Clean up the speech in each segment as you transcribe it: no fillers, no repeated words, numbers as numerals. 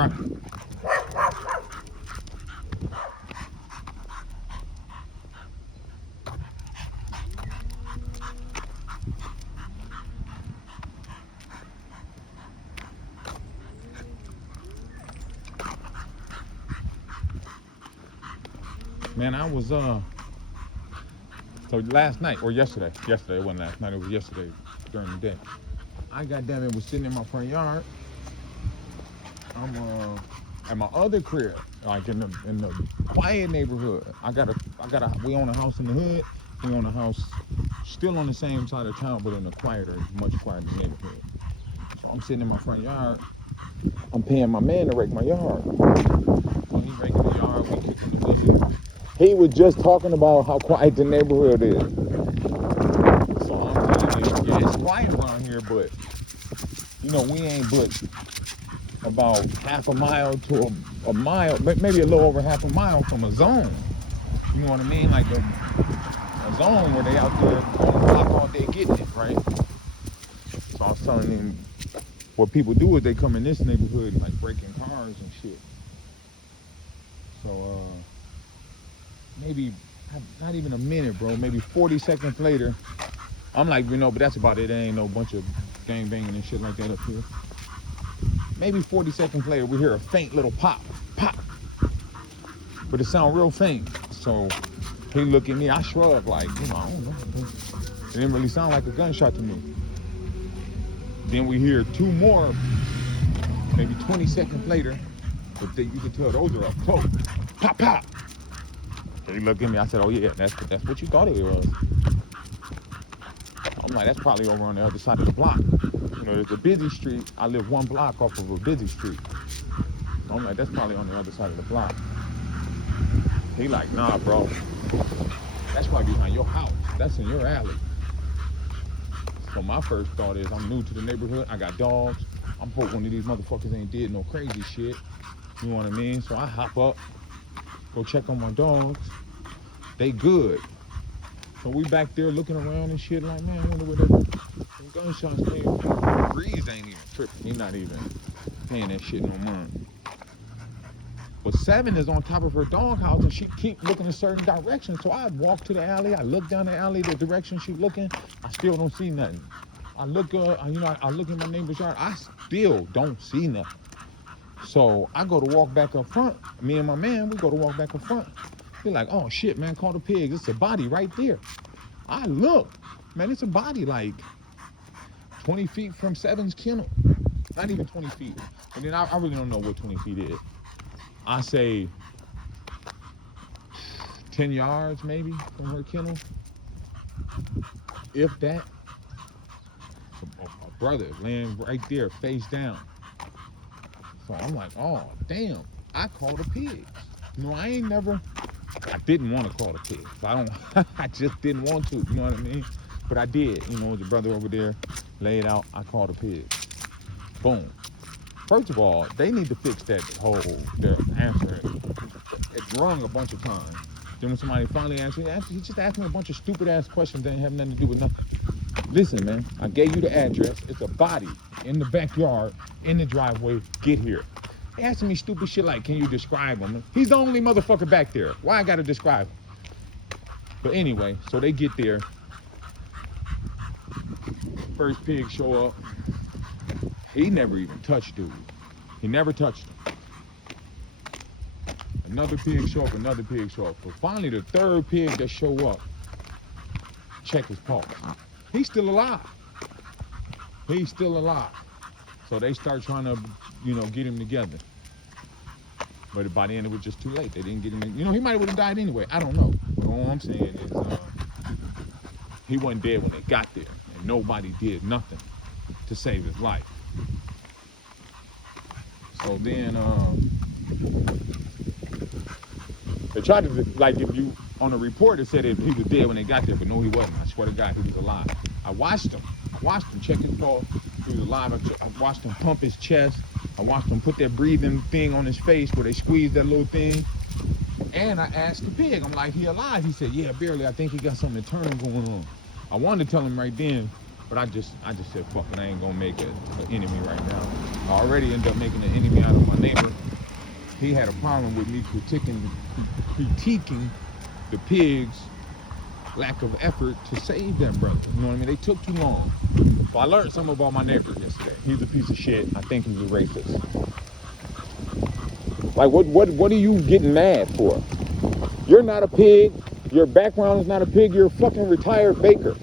right. Man, I was so last night or yesterday it wasn't last night, it was yesterday during the day. I goddamn it was sitting in my front yard. I'm at my other crib, like in the quiet neighborhood. We own a house in the hood. We own a house still on the same side of town, but in a much quieter neighborhood. So I'm sitting in my front yard. I'm paying my man to rake my yard. When he raking the yard, we kicking the bucket. He was just talking about how quiet the neighborhood is. So I'm telling you, yeah, it's quiet around here, but you know, we ain't but about half a mile to a mile, maybe a little over half a mile from a zone. You know what I mean? Like a zone where they out there on the block all day getting it, right? So I was telling him what people do is they come in this neighborhood and like breaking cars and shit. So maybe not even a minute, bro, maybe 40 seconds later, I'm like, you know, but that's about it. There ain't no bunch of gang banging and shit like that up here. Maybe 40 seconds later, we hear a faint little pop, pop. But it sound real faint. So he look at me, I shrug like, you know, I don't know. It didn't really sound like a gunshot to me. Then we hear two more, maybe 20 seconds later, but you can tell those are up close. Pop, pop. He looked at me, I said, oh yeah, that's what you thought it was. I'm like, that's probably over on the other side of the block. You know, there's a busy street. I live one block off of a busy street. I'm like, that's probably on the other side of the block. He like, nah, bro. That's probably behind your house. That's in your alley. So my first thought is, I'm new to the neighborhood. I got dogs. I'm hoping one of these motherfuckers ain't did no crazy shit. You know what I mean? So I hop up, go check on my dogs. They good. So we back there looking around and shit like, man, I wonder where them gunshots came from. Breeze ain't even tripping. He not even paying that shit no mind. But Seven is on top of her doghouse and she keep looking a certain direction. So I walk to the alley. I look down the alley, the direction she looking. I still don't see nothing. I look, I look in my neighbor's yard. I still don't see nothing. So I go to walk back up front. Me and my man, we go to walk back up front. He's like, oh shit, man, call the pigs. It's a body right there. I look, man, it's a body like 20 feet from Seven's kennel. Not even 20 feet. And then I really don't know what 20 feet is. I say 10 yards maybe from her kennel. If that. A brother laying right there, face down. So I'm like, oh, damn, I called the pigs. You know, I didn't want to call the pigs. I just didn't want to, you know what I mean? But I did, you know, the brother over there laid out, I called the pigs. Boom. First of all, they need to fix that whole, their answering. It rung a bunch of times. Then when somebody finally answered, he just asked me a bunch of stupid ass questions that didn't have nothing to do with nothing. Listen, man, I gave you the address. It's a body in the backyard, in the driveway. Get here. He asking me stupid shit like, can you describe him? He's the only motherfucker back there. Why I gotta describe him? But anyway, so they get there. First pig show up. He never even touched dude. He never touched him. Another pig show up, another pig show up. So finally the third pig that show up, check his pulse. He's still alive. He's still alive. So they start trying to, you know, get him together. But by the end, it was just too late. They didn't get him. You know, he might have died anyway. I don't know. But all I'm saying is he wasn't dead when they got there. And nobody did nothing to save his life. So then they tried to, like, if you, on the report, it said that he was dead when they got there. But no, he wasn't. I swear to God, he was alive. I watched him check his pulse. He was alive. I watched him pump his chest. I watched him put that breathing thing on his face where they squeezed that little thing. And I asked the pig, I'm like, he alive? He said, yeah, barely. I think he got something internal going on. I wanted to tell him right then, But I just said, fuck it, I ain't gonna make an enemy right now. I already ended up making an enemy out of my neighbor. He had a problem with me critiquing the pigs' lack of effort to save them, brother. You know what I mean? They took too long. So I learned something about my neighbor yesterday. He's a piece of shit. I think he's a racist. Like, what are you getting mad for? You're not a pig. Your background is not a pig. You're a fucking retired baker.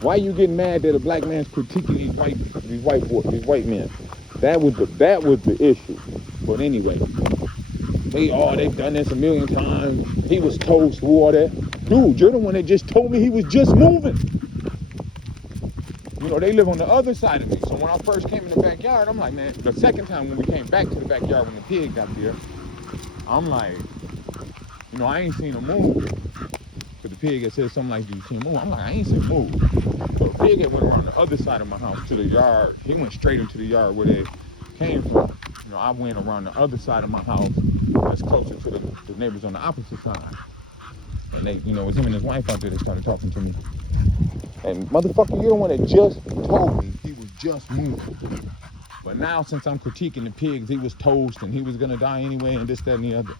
Why are you getting mad that a black man's critiquing these white men? That was the issue. But anyway, they've done this a million times. He was toast through all that. Dude, you're the one that just told me he was just moving. You know, they live on the other side of me. So when I first came in the backyard, I'm like, man, the second time when we came back to the backyard when the pig got there, I'm like, you know, I ain't seen him move. But the pig had said something like, do you see him move? I'm like, I ain't seen him move. So the pig had went around the other side of my house to the yard. He went straight into the yard where they came from. You know, I went around the other side of my house that's closer to the neighbors on the opposite side. And they, you know, it was him and his wife out there, they started talking to me. And motherfucker, you're the one that just told me he was just moving. But now, since I'm critiquing the pigs, he was toast and he was gonna die anyway and this, that, and the other.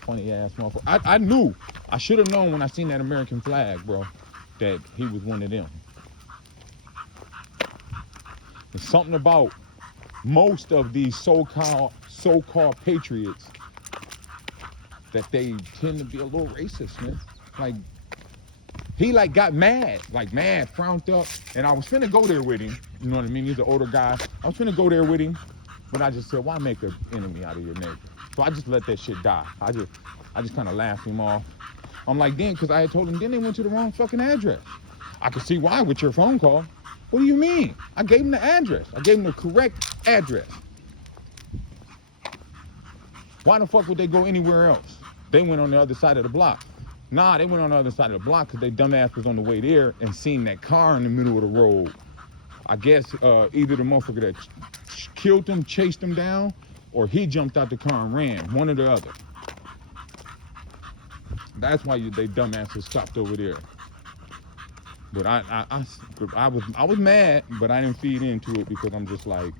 Funny ass motherfucker. I knew. I should have known when I seen that American flag, bro, that he was one of them. There's something about most of these so-called patriots that they tend to be a little racist, man. Like, he got mad, frowned up, and I was finna go there with him. You know what I mean? He's an older guy. I was finna go there with him, but I just said, why make an enemy out of your neighbor? So I just let that shit die. I just kind of laughed him off. I'm like, then, because I had told him, then they went to the wrong fucking address. I could see why with your phone call. What do you mean? I gave him the address. I gave him the correct address. Why the fuck would they go anywhere else? They went on the other side of the block. Nah, they went on the other side of the block because they dumbass was on the way there and seen that car in the middle of the road. I guess either the motherfucker that killed him, chased him down, or he jumped out the car and ran. One or the other. That's why they dumbasses stopped over there. But I was mad, but I didn't feed into it because I'm just like,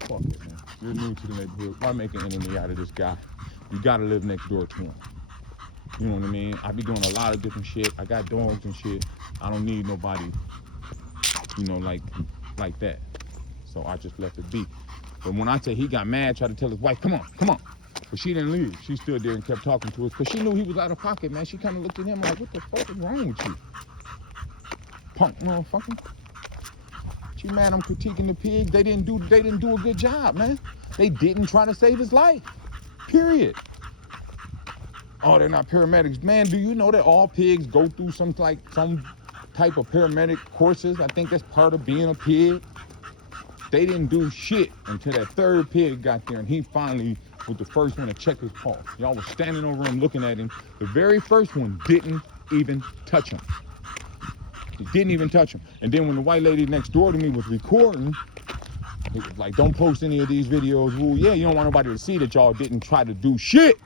fuck it, man. You're new to the neighborhood. Why make an enemy out of this guy? You gotta live next door to him. You know what I mean? I be doing a lot of different shit. I got dogs and shit. I don't need nobody, you know, like that. So I just left it be. But when I say he got mad, tried to tell his wife, come on. But she didn't leave. She stood there and kept talking to us because she knew he was out of pocket, man. She kind of looked at him like, what the fuck is wrong with you? Punk motherfucker. You mad I'm critiquing the pigs? They didn't do a good job, man. They didn't try to save his life. Period. Oh, they're not paramedics. Man, do you know that all pigs go through some type of paramedic courses? I think that's part of being a pig. They didn't do shit until that third pig got there and he finally was the first one to check his pulse. Y'all was standing over him looking at him. The very first one didn't even touch him. He didn't even touch him. And then when the white lady next door to me was recording, it was like, don't post any of these videos. Well, yeah, you don't want nobody to see that y'all didn't try to do shit.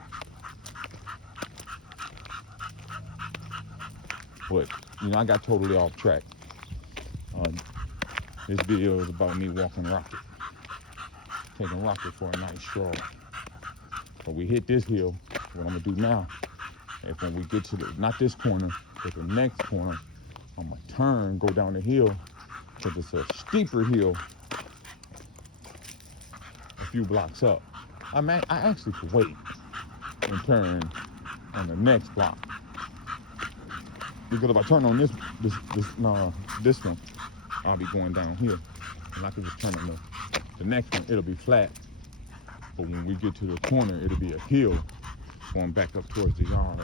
But, you know, I got totally off track. This video is about me walking Rocket. Taking Rocket for a nice stroll. But we hit this hill. What I'm going to do now, is when we get to not this corner, but the next corner, I'm going to turn, go down the hill, because it's a steeper hill a few blocks up. I actually could wait and turn on the next block. Because if I turn on this one, I'll be going down here. And I can just turn on the next one, it'll be flat. But when we get to the corner, it'll be a hill going back up towards the yard.